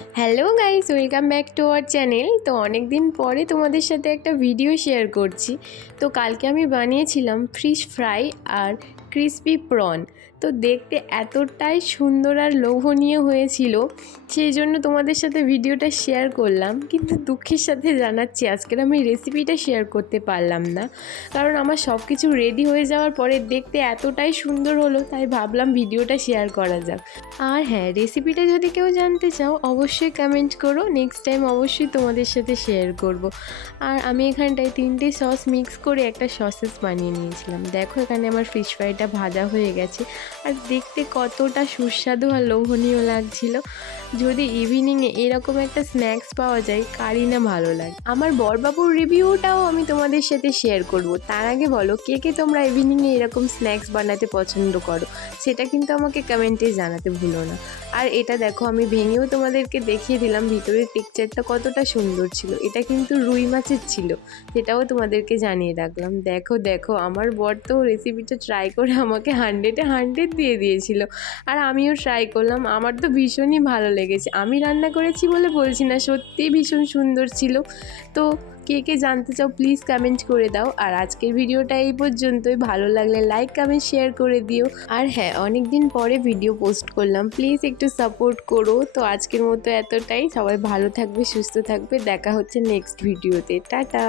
Hello guys, welcome back to our channel. তো অনেক দিন পরে তোমাদের সাথে একটা ভিডিও শেয়ার করছি। তো কালকে আমি বানিয়েছিলাম ফিশ ফ্রাই আর ক্রিসপি প্রন। তো দেখতে এতটাই সুন্দর আর লোভনীয় হয়েছিল, সেই জন্য তোমাদের সাথে ভিডিওটা শেয়ার করলাম। কিন্তু দুঃখের সাথে জানাচ্ছি আজকের আমি রেসিপিটা শেয়ার করতে পারলাম না, কারণ আমার সব কিছু রেডি হয়ে যাওয়ার পরে দেখতে এতটাই সুন্দর হলো, তাই ভাবলাম ভিডিওটা শেয়ার করা যাক। আর হ্যাঁ, রেসিপিটা যদি কেউ জানতে চাও অবশ্যই কমেন্ট করো, নেক্সট টাইম অবশ্যই তোমাদের সাথে শেয়ার করব। আর আমি এখানটায় 3টে সস মিক্স করে একটা সসেস বানিয়ে নিয়েছিলাম। দেখো এখানে আমার ফিশ ফ্রাইটা ভাজা হয়ে গেছে, আর দেখতে কতটা সুস্বাদু আর লোভনীয় লাগছিল। যদি ইভিনিংয়ে এরকম একটা স্ন্যাক্স পাওয়া যায়, কারই না ভালো লাগে। আমার বড়বাবুর রিভিউটাও আমি তোমাদের সাথে শেয়ার করব। তার আগে বলো, কে কে তোমরা ইভিনিংয়ে এরকম স্ন্যাক্স বানাতে পছন্দ করো, সেটা কিন্তু আমাকে কমেন্টে জানাতে ভুলো না। আর এটা দেখো, আমি ভেঙেও তোমাদেরকে দেখিয়ে দিলাম ভিতরের টেক্সচারটা কতটা সুন্দর ছিল। এটা কিন্তু রুই মাছের ছিল, সেটাও তোমাদেরকে জানিয়ে রাখলাম। দেখো দেখো, আমার বর তো রেসিপিটা ট্রাই করে আমাকে 100-এ 100 দিয়ে দিয়েছিল, আর আমিও ট্রাই করলাম। আমার তো ভীষণই ভালো লেগেছে। আমি রান্না করেছি বলে বলছি না, সত্যিই ভীষণ সুন্দর ছিল। তো কে কে জানতে চাও প্লিজ কমেন্ট করে দাও। আর আজকের ভিডিওটা এই পর্যন্তই। ভালো লাগলে লাইক কমেন্ট শেয়ার করে দিও। আর হ্যাঁ, অনেক দিন পরে ভিডিও পোস্ট করলাম, প্লিজ একটু সাপোর্ট করো। তো আজকের মতো এতটাই। সবাই ভালো থাকবে, সুস্থ থাকবে। দেখা হচ্ছে নেক্সট ভিডিওতে। টাটা।